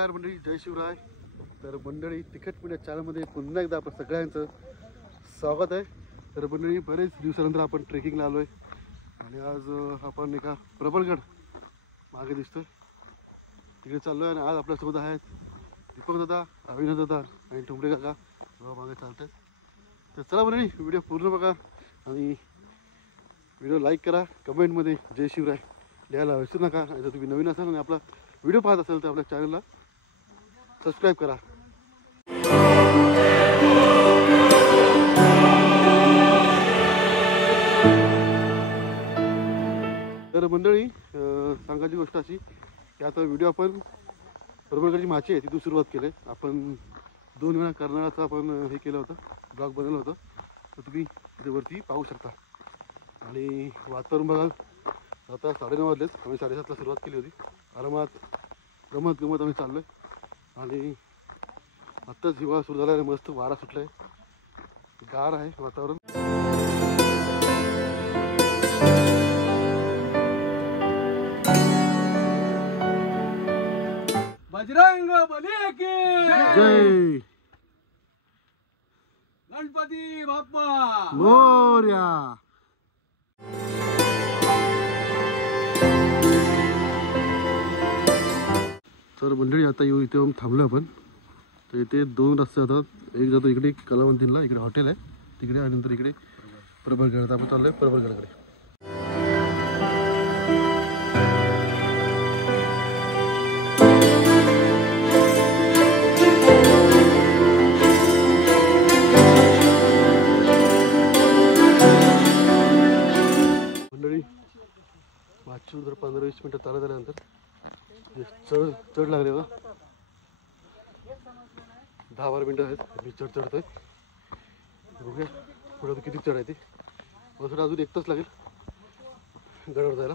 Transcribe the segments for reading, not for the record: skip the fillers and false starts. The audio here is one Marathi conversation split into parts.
नमस्कार मंडळी, जय शिवराय. तर मंडळी तिखट मीडिया चॅनलमध्ये पुन्हा एकदा आपण सगळ्यांचं स्वागत आहे. तर मंडळी बरेच दिवसानंतर आपण ट्रेकिंगला आलो आहे आणि आज आपण एका प्रबळगड मागे दिसतोय तिकडे चाललो आहे. आणि आज आपल्यासोबत आहेत दीपक दादा, अविनाश दादा आणि ठुमरे काका मागे चालत आहेत. तर चला मंडळी, व्हिडिओ पूर्ण बघा आणि व्हिडिओ लाईक करा, कमेंटमध्ये जय शिवराय लिहायला विसरू नका. जर तुम्ही नवीन असाल आणि आपला व्हिडिओ पाहत असेल तर आपल्या चॅनलला सबस्क्राईब करा. तर मंडळी सांगायची गोष्ट अशी की आता व्हिडिओ आपण प्रबळगडची माची आहे तिथून सुरुवात केली आहे. आपण 2 वेळा कर्नाळाचं आपण हे केलं होतं, ब्लॉग बनवलं होतं. तर तुम्ही तिथे वरती पाहू शकता. आणि वातावरण बघाल आता 9:30 वाजलेत. आम्ही 7:30ला सुरुवात केली होती. आरामात गमत आम्ही चाललो आहे. आणि आत्ताच हिवाळा सुरू झाला आहे, मस्त वारा सुटला आहे, गार आहे वातावरण. बजरंग बली की जय, गणपती बाप्पा मोरया. तर मंडळी आता इथे येऊन थांबलो आपण. तर इथे 2 रस्ते जातात. एक जातो इकडे कलावंतीला, इकडे हॉटेल आहे तिकडे, आणि नंतर इकडे प्रबळगड. आपण चाललोय प्रबळगडाकडे. मंडळी वाचून जर 15-20 मिनटं चालत आल्यानंतर चढ लागले बघा. 10-12 मिनटं आहेत मी चढतोय. बघूया पुढे किती चढ आहे ते. मला अजून 1 तास लागेल गडावर जायला.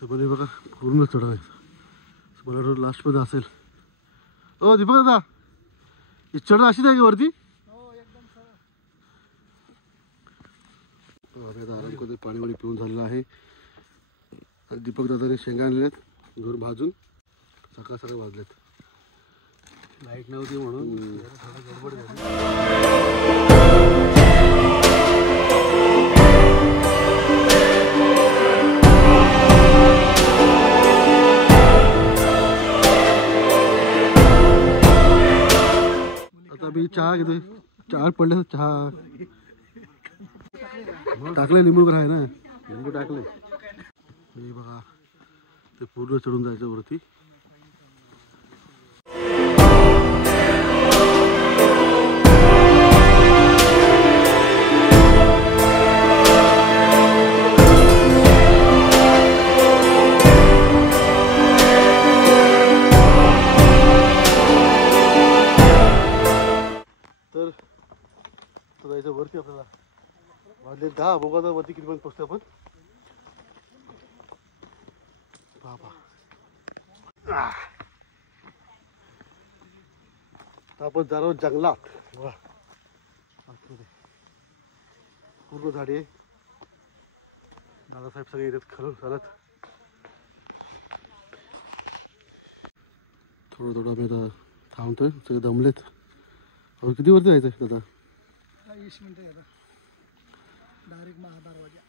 तर मध्ये बघा पूर्ण चढ आहे. मला वाटतं लास्टमध्ये असेल. ओ दीपक दादा, ही चढ अशीच आहे की वरती? आम्ही आता आराम करतोय, पाणी पिऊन झालेलं आहे. दीपक दादाने शेंगा आणलेले आहेत घरून भाजून. सकाळ भाजलेत. लाईट नव्हती म्हणून गडबड झाली. मी चहा घेतोय. चहा पडले, चहा टाकले, लिंबू आहे ना, लिंबू टाकले. हे बघा ते पूर्ण चढून जायचं वरती. जायचं वरती. आपल्याला वाजले 10. बघा तर वरती किती पर्यंत पोहोचतो आपण. बाबा आपण जाणार जंगलात. वा पूर्ण झाडे, दादासाहेब सगळे येतात खरं चालत. थोडं आम्ही आता थांबतोय, सगळे दमलेत. अजून किती वरती जायचंय दादा? 20 मिनिटं येतात डायरेक्ट महादरवाजा.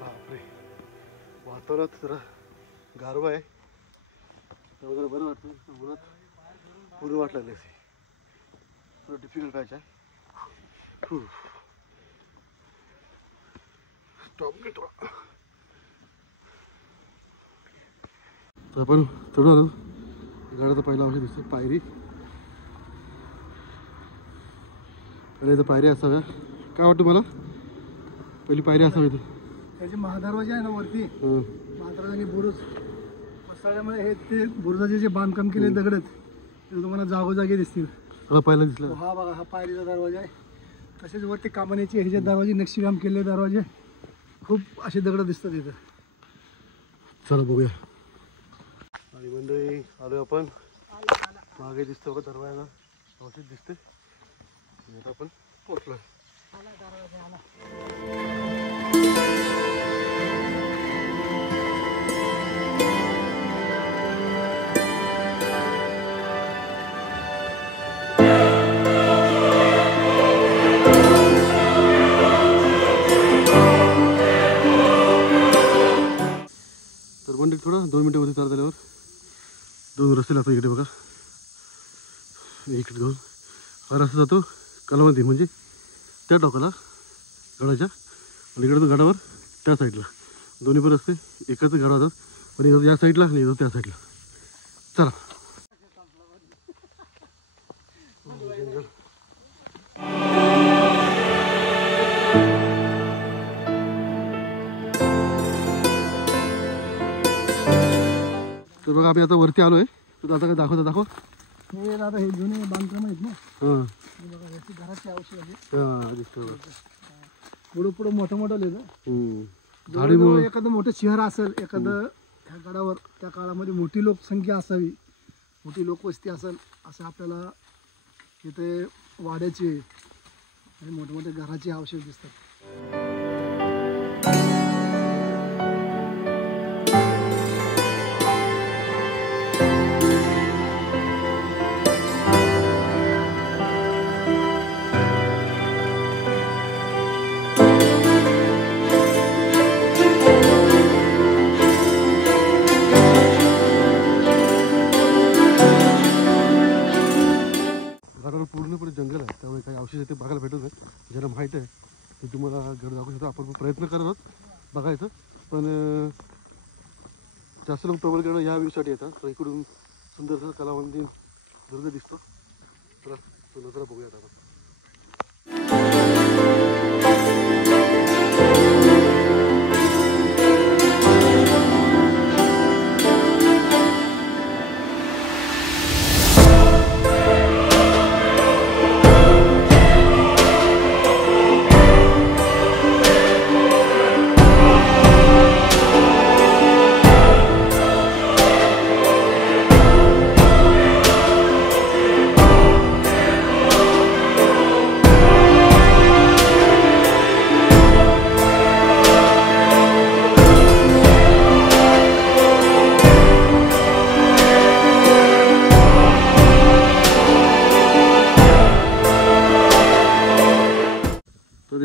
बापरे, वातावरणात जरा गारवा आहे, जरा बरं वाटतं. उन्हात पूर्ण वाट लागली असे. थोडं डिफिकल्ट करायचं आहे. तर आपण चढून आलो. गडाचा पहिला अंश दिसतो, पायरी. पहिले तर पायरी असाव्या. काय वाटतं मला? पहिली पायरी असावी. त्याचे महादरवाजा आहे ना वरती, महादरवाजाने बुरुज मसाळ्यामुळे हे ते बुरुजाचे जे बांधकाम केले दगड ते तुम्हाला जागोजागी दिसतील. पहिला दिसला. हा बघा, हा पायरीचा दरवाजा आहे. तसेच वरती कामानीचे ह्याचे दरवाजे, नक्षीकाम केलेले दरवाजे, खूप असे दगड दिसतात इथं. चला बघूया. आणि मंडळी आलो आपण, मागे दिसतो का दरवाजा व्यवस्थित दिसते. आता आपण पोचलो. तर मंडळी थोडं 2 मिनिटं मध्ये चालत झाल्यावर 2 रस्ते लागतात इकडे बघा. इकडे दोन, हा रस्ता जातो कलावंती म्हणजे त्या टोकाला गडाच्या, आणि इकडे तो गडावर त्या साईडला. दोन्ही पण रस्ते एकच गडा जातात, पण एक या साईडला आणि एक त्या साईडला. चला. तर बघा आम्ही आता वरती आलोय. तर आता काय दाखव. हे दादा हे जुने बांधकाम आहेत ना. हां हे बघा, याची घराची आवश्यक आहे. हां दिसतो. पुढं मोठं लिहिलं. झाडीमुळे एखादं मोठं शहर असेल, एखादं ह्या गडावर त्या काळामध्ये मोठी लोकसंख्या असावी, मोठी लोकवस्ती असेल, असं आपल्याला इथे वाड्याचे आणि मोठमोठे घराचे आवश्यक दिसतात. गडावर पूर्णपणे जंगल आहे, त्यामुळे काही अवशेष ते बघायला भेटत नाही. ज्यांना माहीत आहे ते तुम्हाला गड दाखवू शकतो. आपण प्रयत्न करत आहोत बघायचं, पण जास्त लोक प्रबळगड या व्ह्यूसाठी येतात. तर इकडून सुंदरसा कलावंती दुर्ग दिसतो. चला तो नजरा बघूयात आपण.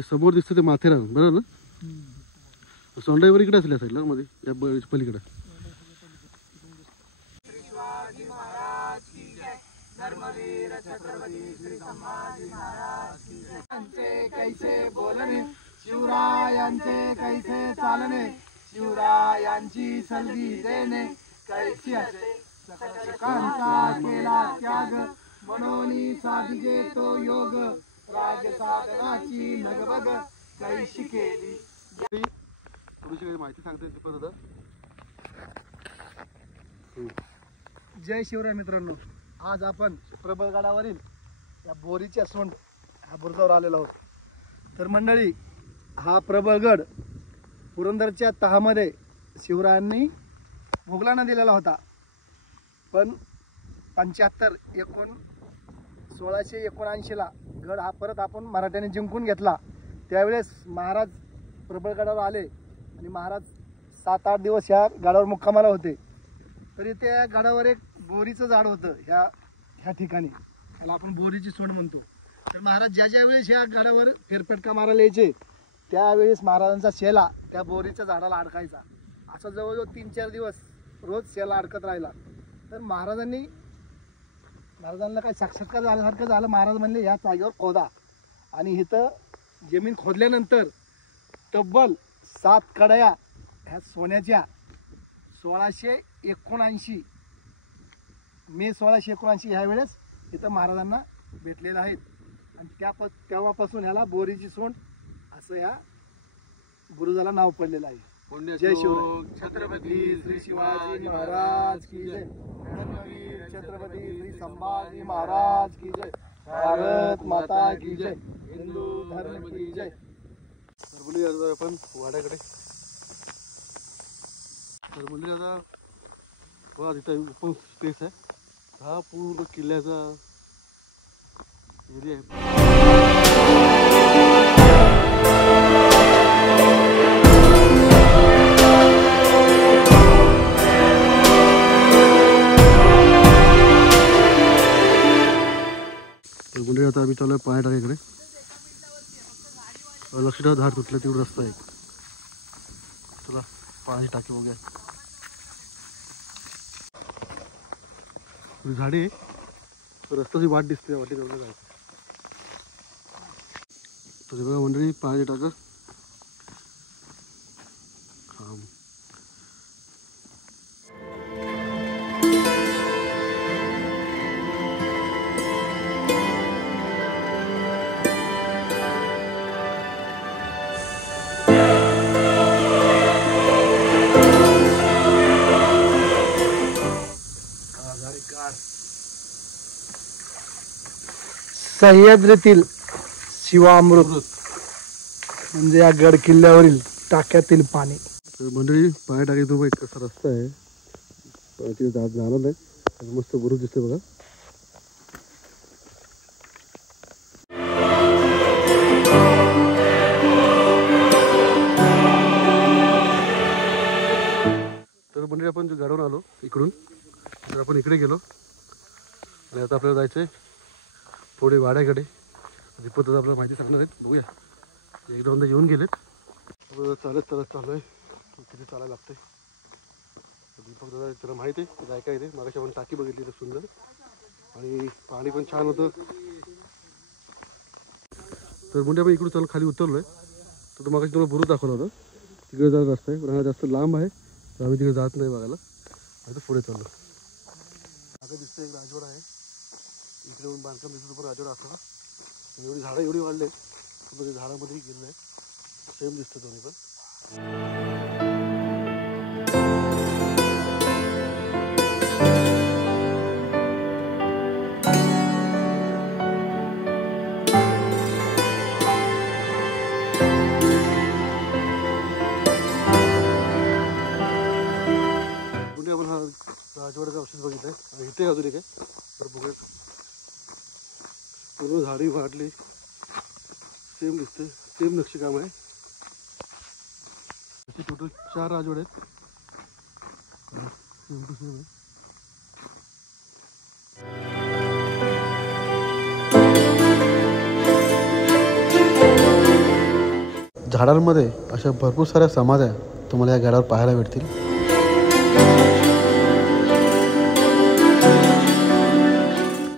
समोर दिसतं ते माथेरान, बरोबर ना. सोंडाईवर इकडे असल्या साईडला मध्ये या पलीकडे. कैसे बोलणे शिवरायांचे, कैसे चालणे शिवरायांची सलगी देणे, कैसी असे सकळांचा केला त्याग, म्हणून साधिजे तो योग, राज साधनाची लगबग कैशी केली. थोडीशी काही माहिती सांगते ती पण आता. जय शिवराय मित्रांनो, आज आपण प्रबळगडावरील या बोरीच्या सोंड ह्या बुरुजावर आलेलो आहोत. तर मंडळी, हा प्रबळगड पुरंदरच्या तहामध्ये शिवरायांनी भोगलाना दिलेला होता. पण 1679ला गड हा परत आपण मराठ्याने जिंकून घेतला. त्यावेळेस महाराज प्रबळगडावर आले आणि महाराज 7-8 दिवस ह्या गडावर मुक्कामाला होते. तरी त्या गडावर एक बोरीचं झाड होतं ह्या ठिकाणी, त्याला आपण बोरीची सोंड म्हणतो. तर महाराज ज्या वेळेस ह्या गडावर फेरफटका मारायला यायचे, त्यावेळेस महाराजांचा शेला त्या बोरीच्या झाडाला अडकायचा. असं जवळजवळ 3-4 दिवस रोज शेला अडकत राहिला. तर महाराजांना काय साक्षात्कार झाल्यासारखं झालं. महाराज म्हणले ह्या जागेवर खोदा, आणि इथं जमीन खोदल्यानंतर तब्बल 7 कड्या ह्या सोन्याच्या 1679 मे 1679 ह्या वेळेस इथं महाराजांना भेटलेलं आहेत. आणि तेव्हापासून ह्याला बोरीची सोंड असं ह्या बुरुजाला नाव पडलेलं आहे. जय शिवराय. छत्रपती श्री शिवाजी महाराज की जय. धर्मवीर छत्रपती श्री संभाजी महाराज की जय. भारत माता की जय. हिंदू धर्म की जय. तर मुली आता आपण वाड्याकडे. तर मुली आता बघा तिथं ओपन स्पेस आहे. हा पूर्ण किल्ल्याचा एरिया आहे. तर मुली आता आम्ही चालू आहे पाय टाकायकडे. लक्ष ठेवा झाड तुटलं तेवढं रस्ता आहे. चला पाण्याची टाकी बघूया. झाडे रस्त्याची वाट दिसते वाटेत जायचं. तरी बघा मंडळी पाण्याची टाका. सह्याद्रीतील शिवामृत म्हणजे या गड किल्ल्यावरील टाक्यातील पाणी. तर मंडळी पाय टाकायचं बघा कसा रस्ता आहे. तिथे जाणार आहे. मस्त बुरुज दिसते बघा. तर मंडळी आपण गाडवून आलो इकडून. तर आपण इकडे गेलो आणि आता आपल्याला जायचं आहे थोडे वाड्याकडे. दीपक दादा आपल्याला माहिती सांगणार आहेत. बघूया. एक दोनदा येऊन गेलेत. चालत चालू आहे. किती चालायला लागते. दीपक दादा त्याला माहिती आहे काय काय ते. मागाशी आपण टाकी बघितली तर सुंदर आणि पाणी पण छान होतं. तर म्हणजे आपण इकडून खाली उतरलो आहे. तर मागाशी तुम्हाला बुरुज दाखवला होता. तिकडे जायला रस्ता आहे पण हा जास्त लांब आहे तर आम्ही तिकडे जात नाही बघायला. आता पुढे चाललो. आता दिसतं एक राजवाडा आहे. इकडे येऊन बांधकाम दिसतं पण राजवाडा असताना एवढी झाडं एवढी वाढले म्हणजे झाडामध्येही गेलेलं आहे. सेम दिसतं दोन्ही पण. पुढे आपण हा राजवाड्याचं औषध बघितलं आहे आणि इथे अजून एक आहे. तर बघूया. पूर्ण झाडी वाढली. सेम दिसते. सेम नक्षीकाम आहे. असे टोटल 4 राजवाडे आहेत. सेम टू सेम आहे. झाडांमध्ये अशा भरपूर साऱ्या समाध्या तुम्हाला या गडावर पाहायला भेटतील.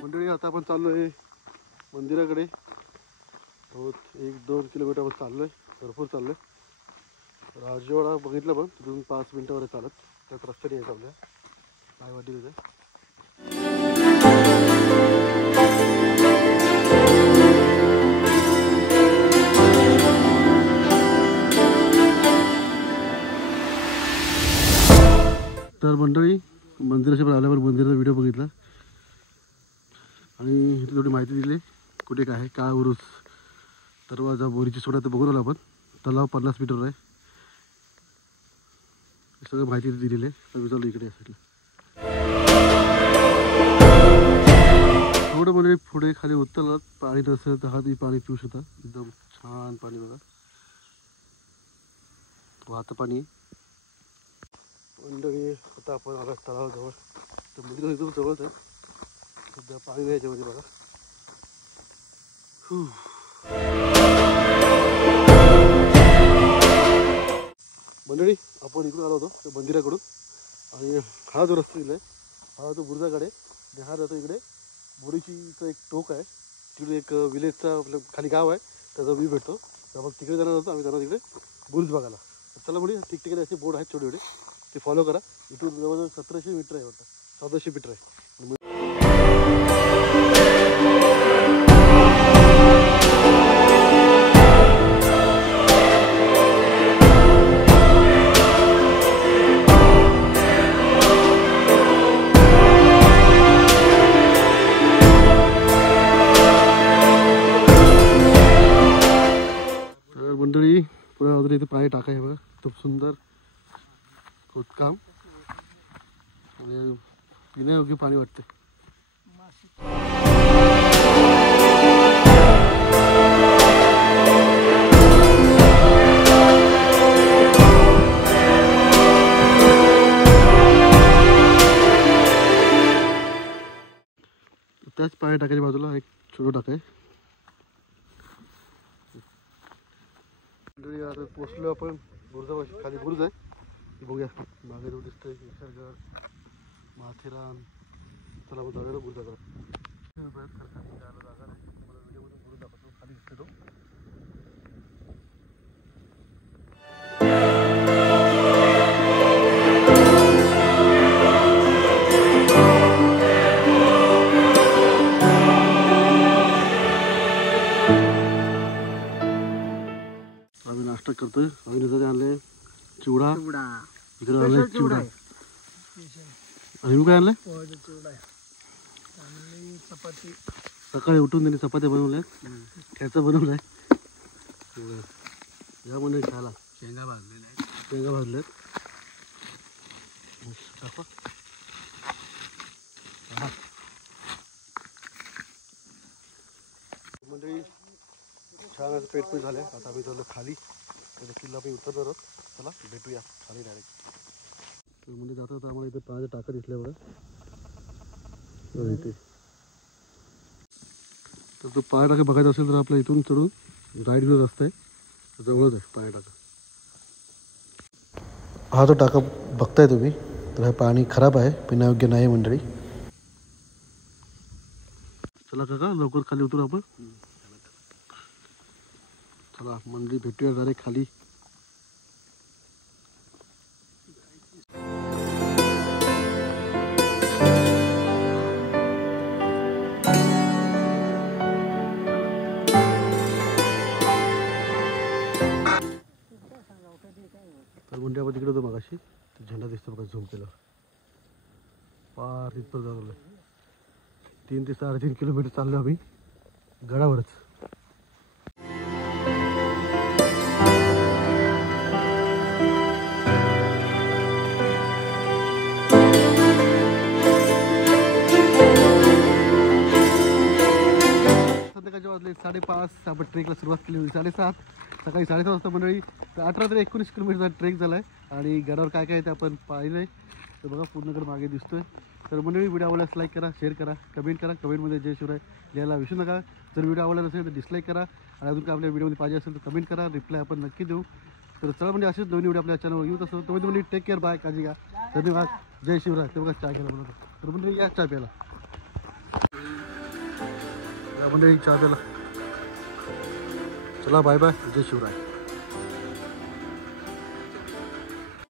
मंडळी आता आपण चाललो आहे मंदिराकडे. 1-2 किलोमीटर आपण चाललो आहे. भरपूर चाललो आहे. राजवाडा बघितलं पण तिथून 5 मिनटावर चालत. त्यात रस्त्याने यायचं आपल्या काय वाटेल इथे. तर मंडळी मंदिराच्या पण आल्यावर मंदिराचा व्हिडिओ बघितला आणि इथे थोडी माहिती दिली कुठे काय आहे. काय उरूस दरवाजा बोरीची सोडा तर बघून आलो आपण. तलाव 50 मीटर आहे. सगळं माहिती दिलेली आहे. तर मी चाललो इकडे साईडला. थोडं म्हणजे पुढे खाली उतरलात पाणी नसेल तर हा मी पाणी पिऊ शकता. एकदम छान पाणी बघा. वाहतं पाणी. मंडळी आता आपण आला तलावाजवळ. तर मंदिर एकदम जवळच आहे. सध्या पाणी नाही याच्यामध्ये बघा. मंडळी आपण इकडून आलो होतो त्या मंदिराकडून आणि हा जो रस्ता दिला आहे हा तो बुरुजाकडे आणि हा जातो इकडे बोरीचीचं एक टोक आहे. तिकडे एक विलेजचा आपलं खाली गाव आहे त्याचा व्ह्यू भेटतो. तर आपण तिकडे जाणार होतो. आम्ही जाणार तिकडे बुरुज बघायला. चला म्हणजे ठिकठिकाणी असे बोर्ड आहेत छोटे छोटे ते फॉलो करा. इथून जवळजवळ 1700 मीटर आहे वाटतं. 1400 मीटर आहे. मंदिर इथे पाणी टाका आहे बघा, खूप सुंदर खोदकाम आणि पिण्यायोग्य पाणी वाटते. त्याच पाणी टाकायच्या बाजूला एक छोटं टाक आहे. आता पोचलो आपण बुरुजापाशी. खाली बुरुज आहे, बघूया मागे जो दिसतोय निसर्ग माथेरान. चला आपण जाऊया बुरुजाकडे. जागा नाही, तुम्हाला व्हिडिओमध्ये बुरुज दाखवतो. खाली दिसतो तो. आम्ही नाश्ता करतोय. आम्ही आणले चिवडा, इकडे आणलाय चिवडा. आणि काय आणलंय? चपाती. सकाळी उठून त्यांनी चपात्या बनवल्या, ठ्याचं बनवलाय. यामध्ये खायला शेंगा भाजल्यात. मंडळी छान असं पेट पण झालं. आता आम्ही चाललो खाली, त्या किल्ला आम्ही उतरणार आहोत. चला भेटूया खाली डायरेक्ट. म्हणजे जाता जाता आम्हाला इथे पाण्याचा टाका दिसल्या बघा इथे. तर तो पाणी टाका बघायचा असेल तर आपल्या इथून चढून राईट जो रस्ता आहे जवळच आहे पाणी टाका. हा जो टाका बघताय तुम्ही, तर हा पाणी खराब आहे, पिण्यायोग्य नाही मंडळी. चला काका लवकर खाली उतरू आपण. चला मंडळी भेटूया डायरेक्ट खाली. तर म्हणजे आपण तिकडे होतो मगाशी, झेंडा दिसतो बघा झूम केला. पार तिथपर्यंत जाऊ. 3 ते 3.5 किलोमीटर चाललो आम्ही गडावरच. संध्याकाळच्या वाजले 5:30. आपण ट्रेकला सुरुवात केली होती 7:30. सकाळी 7:30 वाजता मंडळी. तर 18 ते 19 किलोमीटरचा ट्रेक झाला आहे. आणि गडावर काय काय आहे ते आपण पाहिलं आहे. तर बघा पूर्णकडे मागे दिसतोय. तर मंडळी व्हिडिओ आवडल्यास लाईक करा, शेअर करा, कमेंट करा. कमेंटमध्ये जय शिवराय लिहायला विसरू नका. जर व्हिडिओ आवडला नसेल तर डिसलाईक करा. आणि अजून काय आपल्या व्हिडिओमध्ये पाहिजे असेल तर कमेंट करा, रिप्लाय आपण नक्की देऊ. तर चला म्हणजे असेच नवीन व्हिडिओ आपल्या चॅनलवर येऊत असतो. तो म्हणजे टेक केअर, बाय, काळजी घ्या, धन्यवाद, जय शिवराय. ते बघा चहा घ्यायला बनवतो. तर मंडळी या चहा प्यायला. मंडळी चहा प्यायला. चला बाय बाय, जय शिवराय.